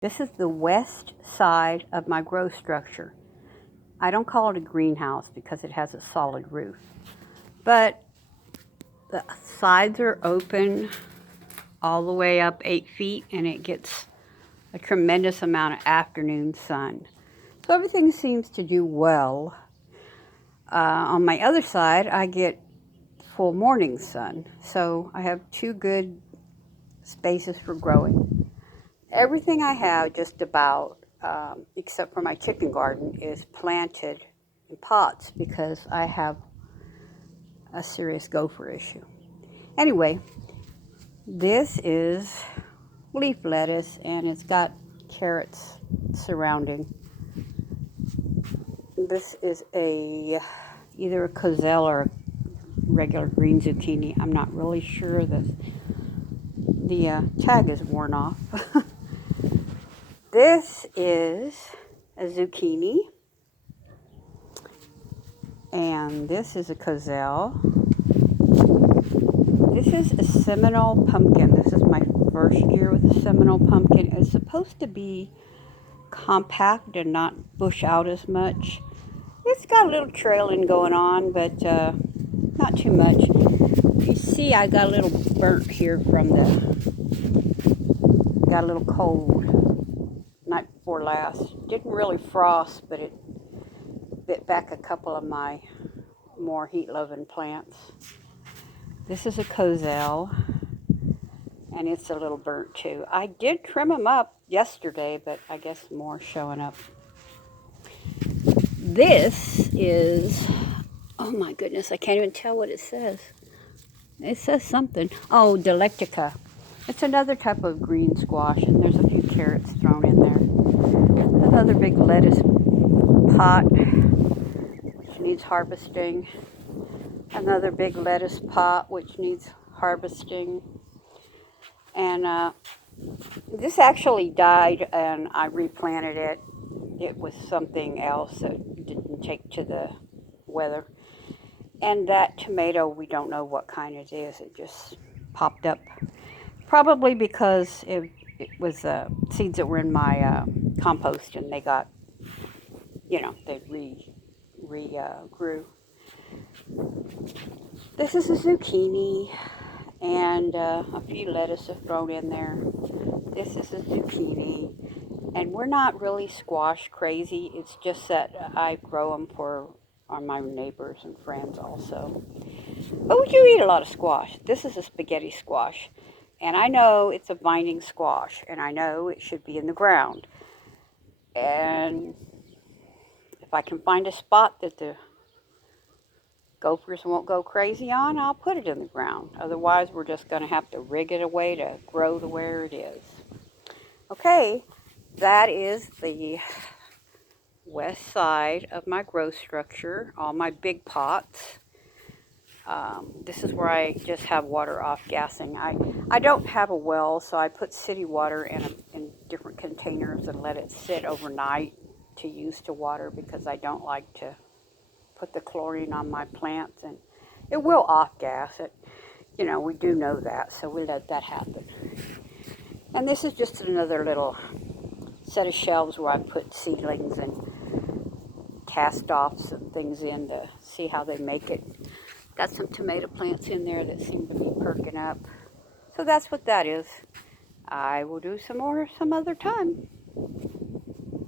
This is the west side of my grow structure. I don't call it a greenhouse because it has a solid roof, but the sides are open all the way up 8 feet and it gets a tremendous amount of afternoon sun. So everything seems to do well. On my other side, I get full morning sun. So I have two good spaces for growing. Everything I have just about, except for my chicken garden, is planted in pots because I have a serious gopher issue. Anyway, this is leaf lettuce and it's got carrots surrounding. This is either a Coselle or a regular green zucchini. I'm not really sure. The tag is worn off. This is a zucchini, and this is a Coselle. This is a Seminole pumpkin. This is my first year with a Seminole pumpkin. It's supposed to be compact and not bush out as much. It's got a little trailing going on, but not too much. You see, I got a little burnt here from got a little cold night before last. Didn't really frost, but it bit back a couple of my more heat-loving plants. This is a Coselle, and it's a little burnt too. I did trim them up yesterday, but I guess more showing up. This is, oh my goodness, I can't even tell what it says. It says something. Oh, Dilectica. It's another type of green squash, and there's a few carrots thrown in there. Another big lettuce pot, which needs harvesting. Another big lettuce pot, which needs harvesting. And this actually died, and I replanted it. It was something else that didn't take to the weather. And that tomato, we don't know what kind it is. It just popped up. Probably because it was seeds that were in my compost, and they got, they grew. This is a zucchini, and a few lettuce are thrown in there. This is a zucchini, and we're not really squash crazy. It's just that I grow them for my neighbors and friends also. But we do eat a lot of squash. This is a spaghetti squash. And I know it's a vining squash, and I know it should be in the ground. And if I can find a spot that the gophers won't go crazy on, I'll put it in the ground. Otherwise, we're just going to have to rig it away to grow the where it is. Okay, that is the west side of my grow structure, all my big pots. This is where I just have water off gassing. I don't have a well, so I put city water in different containers and let it sit overnight to use to water because I don't like to put the chlorine on my plants, and it will off gas it. We do know that, so we let that happen. And this is just another little set of shelves where I put seedlings and cast-offs and things in to see how they make it. Got some tomato plants in there that seem to be perking up. So that's what that is. I will do some more some other time.